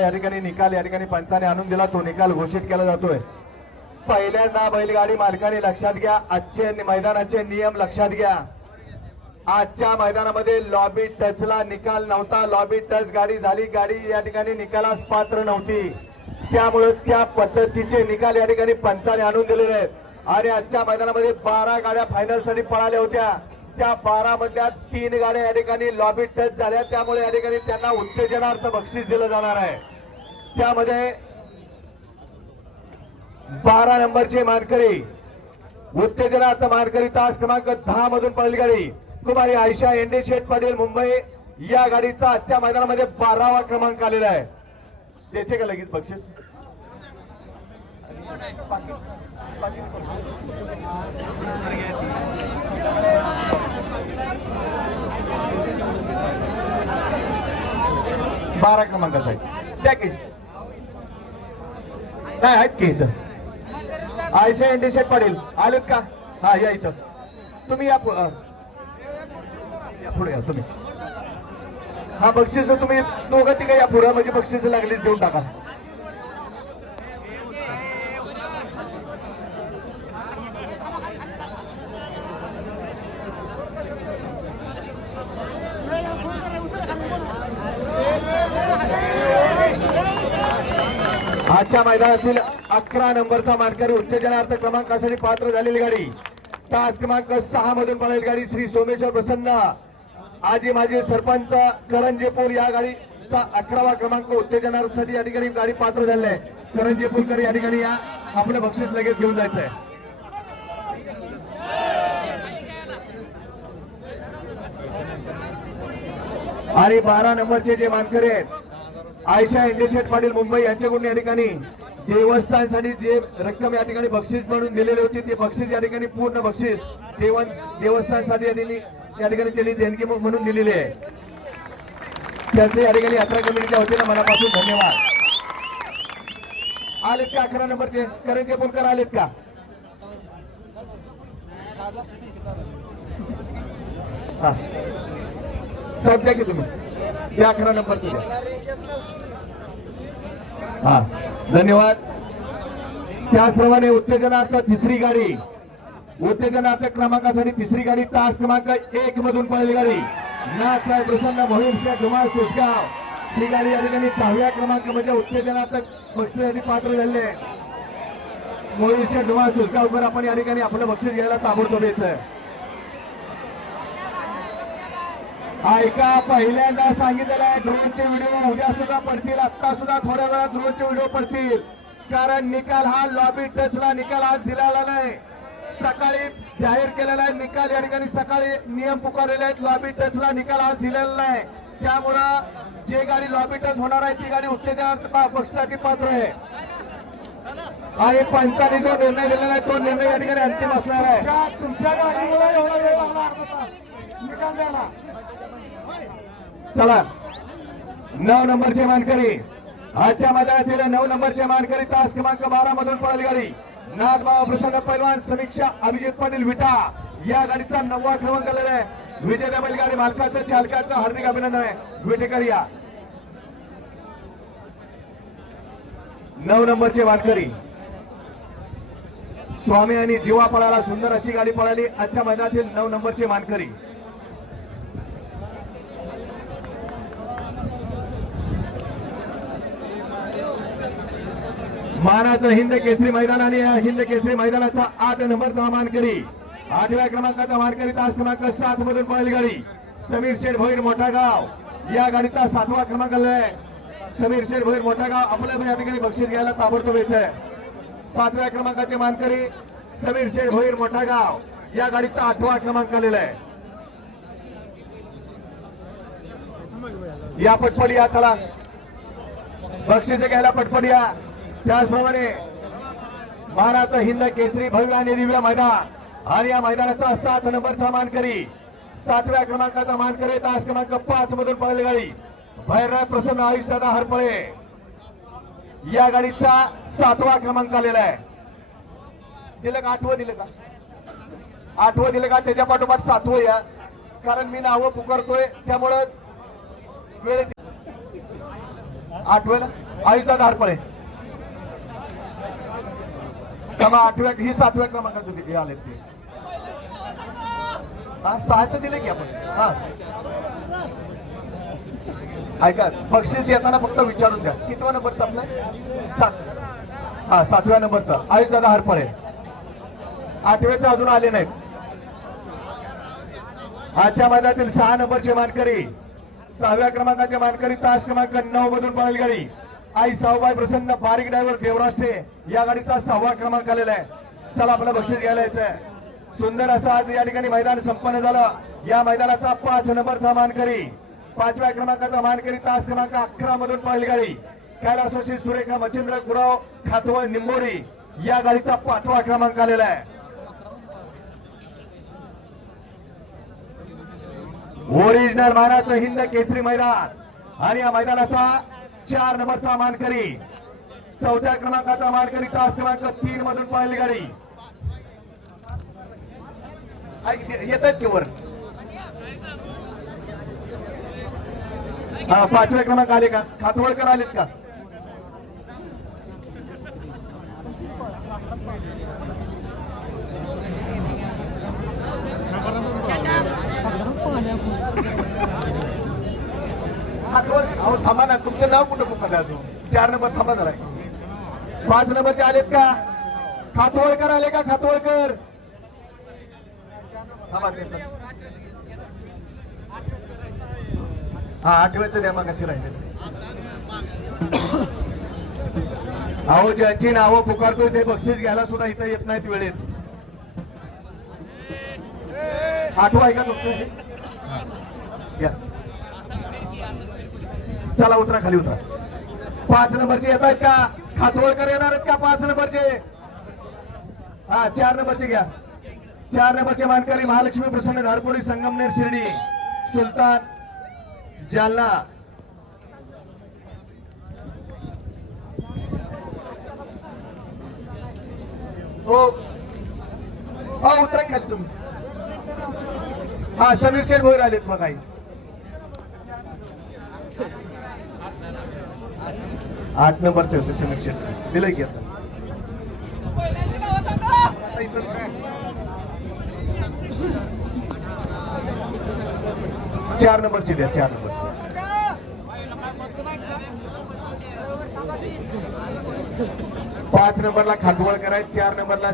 या ठिकाणी निकाल या ठिकाणी पंचाने आणून दिला, तो निकाल घोषित केला जातोय। पहिल्यांदा बैलगाडी मालकाने लक्षात घ्या, आजचे मैदानाचे नियम लक्षात घ्या। आजच्या मैदानामध्ये लॉबी टचला निकाल नव्हता, लॉबी टच गाडी झाली, गाडी या ठिकाणी निकालास पात्र नव्हती, त्यामुळे त्या पद्धतीचे निकाल या ठिकाणी पंचाने आणून दिलेले आहेत। आणि आजच्या मैदानामध्ये 12 गाड्या फायनल साठी पळाल्या होत्या, त्या 12 मधल्या 3 गाड्या या ठिकाणी लॉबी टच झाल्या, त्यामुळे या ठिकाणी त्यांना उत्तेजनार्थ बक्षीस दिलं जाणार आहे। त्यामध्ये 12 नंबरचे मानकरी उत्तेजनार्थ मानकरी तास क्रमांक 10 मधून पळाली गाडी कुमारी आयशा एंडे शेठ पाटील मुंबई, या गाडीचा आजच्या मैदानामध्ये 12वा क्रमांक आलेला आहे। त्याचे का लगेच बक्षीस? बारा क्रमांकाचा आहे, त्या की नाही आहेत की इथं? आयशा एंडे शेठ पाटील आलेत का? हा या इथं, तुम्ही या पुढे या तुम्ही। हा बक्षीस तुम्ही दोघं तिघं या पुढे, म्हणजे बक्षीस लागलीच देऊन टाका। आजच्या मैदानातील 11 नंबरचा मानकरी उत्तेजनार्थ क्रमांकासाठी पात्र झालेली गाडी तास क्रमांक 6 मधून पळालेली गाडी श्री सोमेश्वर प्रसन्न आजी माजी सरपंच करंजेपूर, या गाडीचा 11वा क्रमांक उत्तेजनार्थसाठी या ठिकाणी गाडी पात्र झालेली आहे। करंजेपूरकर या ठिकाणी या आपलं बक्षीस लगेच घेऊन जायचंय। आणि 12 नंबरचे जे मानकरी आहेत आयशा इंडेशेठ पाटील मुंबई, यांच्याकडून या ठिकाणी देवस्थानसाठी जे रक्कम या ठिकाणी बक्षीस म्हणून दिलेली होती, ते बक्षीस या ठिकाणी पूर्ण बक्षीस देवस्थानसाठी या ठिकाणी त्यांनी देणगी म्हणून दिलेली आहे। त्यांचे या ठिकाणी यात्रा कमिटीच्या वतीनं मनापासून धन्यवाद। आलेत का 11 नंबरचे करंजे बोलकर आलेत का? हा साहेब द्या की तुम्ही या 11 नंबरचे द्या। हा धन्यवाद। त्याचप्रमाणे उत्तेजनार्थ तिसरी गाडी, उत्तेजनार्थ क्रमांकासाठी तिसरी गाडी तास क्रमांक 1 मधून पळालेली गाडी नाथसाहेब प्रसन्न भविष्य धुमाळ सुसगाव, ही गाडी या ठिकाणी 10व्या क्रमांक म्हणजे उत्तेजनार्थ बक्षिसासाठी पात्र झालेले भविष्य धुमाळ सुसगावकर, आपण या ठिकाणी आपलं बक्षीस घ्यायला ताबडतोब यायचं। ऐका, पहिल्यांदा सांगितलेलं आहे ड्रोनचे व्हिडिओ उद्या सुद्धा पडतील, आता सुद्धा थोड्या वेळात ड्रोनचे व्हिडिओ पडतील, कारण निकाल हा लॉबी टचला निकाल आज दिलेला नाही, सकाळी जाहीर केलेला आहे निकाल, या ठिकाणी सकाळी नियम पुकारलेले आहेत, लॉबी टचला निकाल आज दिलेला नाही, त्यामुळं जे गाडी लॉबी टच होणार आहे ती गाडी उत्तेजनार्थ बक्षीसाठी पात्र आहे। आणि पंचाने जो निर्णय दिलेला आहे तो निर्णय या ठिकाणी अंतिम असणार आहे। तुमच्या गाडीमुळे एवढा वेळ लागला अर्धा तास निकाल द्यायला। चला 9 नंबरचे मानकरी आजच्या मैदानातील 9 नंबरचे मानकरी तास क्रमांक 12 मधून पळालेली गाडी नागबाबा प्रसन्न पैलवान समीक्षा अभिजित पाटील विटा, या गाडीचा 9वा क्रमांक आलेला आहे। विजेत्या बैलगाडी मालकाचं चालकाचं हार्दिक अभिनंदन आहे। विटेकर या 9 नंबरचे मानकरी स्वामी आणि जीवा पळाला, सुंदर अशी गाडी पळाली आजच्या मैदानातील 9 नंबरचे मानकरी। मानाचं हिंद केसरी मैदान आणि हिंद केसरी मैदानाचा 8 नंबरचा मानकरी 8व्या क्रमांकाचा मानकरी तास क्रमांक 7 मधून पळालेली गाडी समीर शेठ भोईर मोठा गाव, या गाडीचा 7वा क्रमांक आलेला आहे। समीर शेठ भोईर मोठा गाव आपल्या या ठिकाणी बक्षीस घ्यायला ताबडतोब यायचंय। 7व्या क्रमांकाचे मानकरी समीर शेठ भोईर मोठा गाव, या गाडीचा 8वा क्रमांक आलेला आहे। या पटपट या, चला बक्षीस घ्यायला पटपट या। त्याचप्रमाणे महाराष्ट्र हिंद केसरी भव्य आणि दिव्य मैदान आणि या मैदानाचा 7 नंबरचा मानकरी 7व्या क्रमांकाचा मानकरी तास क्रमांक 5 मधून पळालेली गाडी भैरव प्रसन्न आयुष दादा हरपळे, या गाडीचा 7वा क्रमांक आलेला आहे। दिलं का 8वं दिलं का? 8वं दिलं का? त्याच्या पाठोपाठ 7वं या, कारण मी नावं पुकारतोय त्यामुळं वेळ 8व्याला आयुषदादा हरपळे तेव्हा 8व्या ही 7व्या क्रमांकाचे हे आले ते हा 6चं दिले की आपण हा ऐका बक्षीस देताना फक्त विचारून द्या कितवा नंबरचा आपला 7 हा 7व्या नंबरचा आयुषदादा हरपळे 8व्याचे अजून आले नाहीत आजच्या मैदानातील 6 नंबरचे मानकरी 6व्या क्रमांकाचे मानकरी तास क्रमांक 9 मधून पळाली गाडी आई साऊबाई प्रसन्न बारीक ड्रायव्हर देवराष्ट्रे या गाडीचा 6वा क्रमांक आलेला आहे चला आपलं बक्षीस घ्यायला यायचंय सुंदर असं आज या ठिकाणी मैदान संपन्न झालं या मैदानाचा 5 नंबरचा मानकरी 5व्या क्रमांकाचा मानकरी तास क्रमांक 11 मधून पळाली गाडी कैलासवासी सुरेखा मच्छिंद्र गुराव खातवळ निंबोरी या गाडीचा 5वा क्रमांक आलेला आहे ओरिजिनल मानाचं हिंद केसरी मैदान आणि या मैदानाचा 4 नंबरचा मानकरी 4थ्या क्रमांकाचा मानकरी तास क्रमांक 3 मधून पळाली गाडी येत आहेत की वर 5व्या क्रमांक आले का खातवळकर आलेत का अहो थांबा ना तुमचं नाव कुठं पुकारलं अजून 4 नंबर थांबा जरा 5 नंबरचे आलेत का खातवळकर आले का खातवळकर थांबा त्यांचं हा 8व्याचं द्या मग कशी राहिले अहो ज्यांची नावं पुकारतोय ते बक्षीस घ्यायला सुद्धा इथं येत नाहीत वेळेत 8वं आहे का तुमचं या चला उतरा खाली उतरा 5 नंबरचे येत आहेत का खातवळकर येणार आहेत का 5 नंबरचे हा 4 नंबरचे घ्या 4 नंबरचे मानकरी महालक्ष्मी प्रसन्न धारपोडी संगमनेर शिर्डी सुलतान जालना हो उतरा खाली तुम्ही हा समीर शेठ भोईर आलेत मग आई 8 नंबरचे होते समीर शेठचे दिलंय की आता 4 नंबरची द्या 4 नंबर 5 नंबरला खातवळकर आहे 4 नंबरला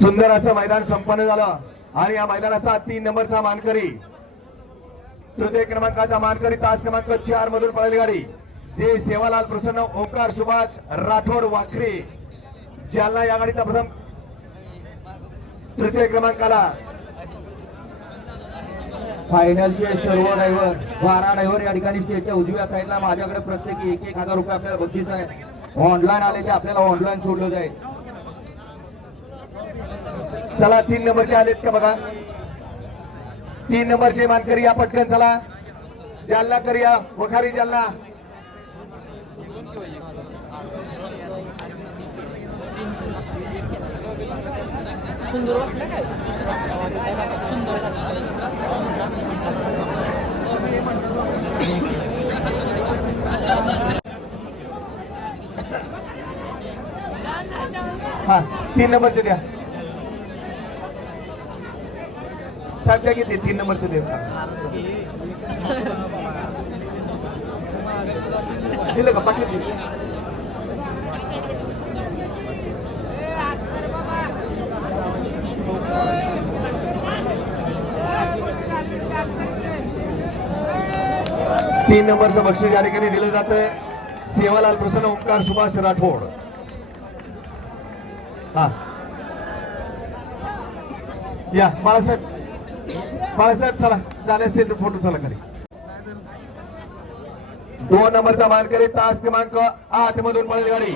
सुंदर असं मैदान संपन्न झालं आणि या मैदानाचा 3 नंबरचा मानकरी तृतीय क्रमांकाचा मानकरी तास क्रमांक 4 मधून पळाली गाडी जे सेवालाल प्रसन्न ओंकार सुभाष राठोड वाखरे जालना या गाडीचा प्रथम तृतीय क्रमांकाला फायनलचे सर्व ड्रायव्हर 12 ड्रायव्हर या ठिकाणी स्टेजच्या उजव्या साईडला माझ्याकडे प्रत्येकी 1,000 रुपये आपल्याला बक्षीस आहे ऑनलाईन आले ते आपल्याला ऑनलाईन सोडलं जाईल चला 3 नंबरचे आलेत का बघा 3 नंबरचे मानकरी या पटकन चला जालना करूया वखारी जालना सुंदर वाटलं काय सुंदर हा 3 नंबरचे द्या सध्या किती 3 नंबरचे द्या दिलं का बाकी 3 नंबरचं बक्षीस या ठिकाणी दिलं जातंय सेवालाल प्रसन्न ओंकार सुभाष राठोड हा या बाळासाहेब चला झाले असतील तर फोटो चला खाली 2 नंबरचा मानकरी तास क्रमांक 8 मधून पळेल गाडी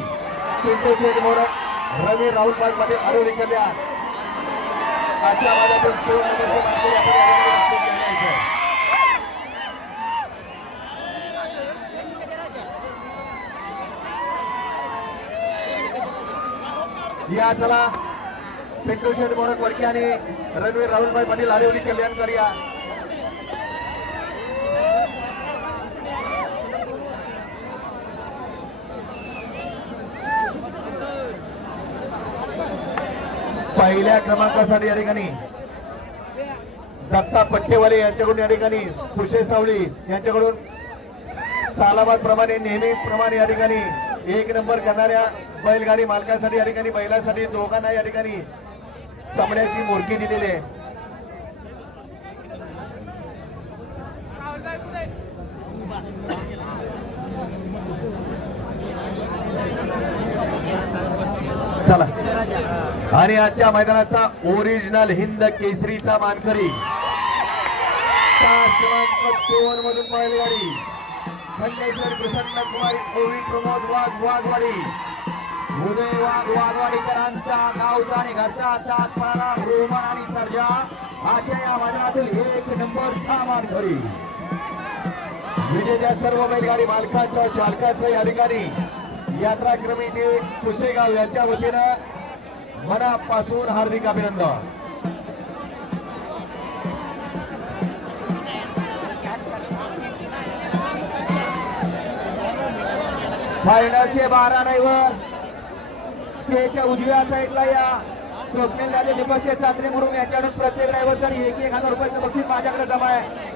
पिंटू शेठ मोरक रवी राहुल पाटील आरोग्य कल्याण आजच्या भागातून 2 नंबरचे मानकरी या चला पिंटू शेठ मोरक वडके आणि रणवीर राहुलभाई पाटील आरेवली कल्याण करूया पहिल्या क्रमांकासाठी या ठिकाणी दत्ता पट्टेवाले यांच्याकडून या ठिकाणी कुशे सावळी यांच्याकडून सालाबाद प्रमाणे नेहमीप्रमाणे या ठिकाणी 1 नंबर करणाऱ्या बैलगाडी मालकांसाठी या ठिकाणी बैलांसाठी दोघांना या ठिकाणी चमड्याची मोरकी दिलेली आहे. चला आणि आजच्या मैदानाचा ओरिजिनल हिंद केसरीचा मानकरी 4 मधून बैलगाडी खंडेश्वर प्रसन्न कुमारी ओवी प्रमोद वाघवाडी उदय वाघवाडीकरांचा गावचा आणि घरचा सात पळाला रोमन आणि सर्जा आजच्या या मैदानातील 1 नंबरचा मानकरी. विजेत्या सर्व बैलगाडी मालकांच्या चालकांच्या या ठिकाणी यात्रा कमिटी पुसेगाव यांच्या वतीनं मनापासून हार्दिक अभिनंदन. फायनलचे 12 ड्रायव्हर स्टेजच्या उजव्या साईडला या स्वप्नील राजे दीपकचे चांदणे म्हणून याच्याकडून प्रत्येक ड्रायव्हरसाठी 1,000 रुपयाचं बक्षीस माझ्याकडे जमा आहे.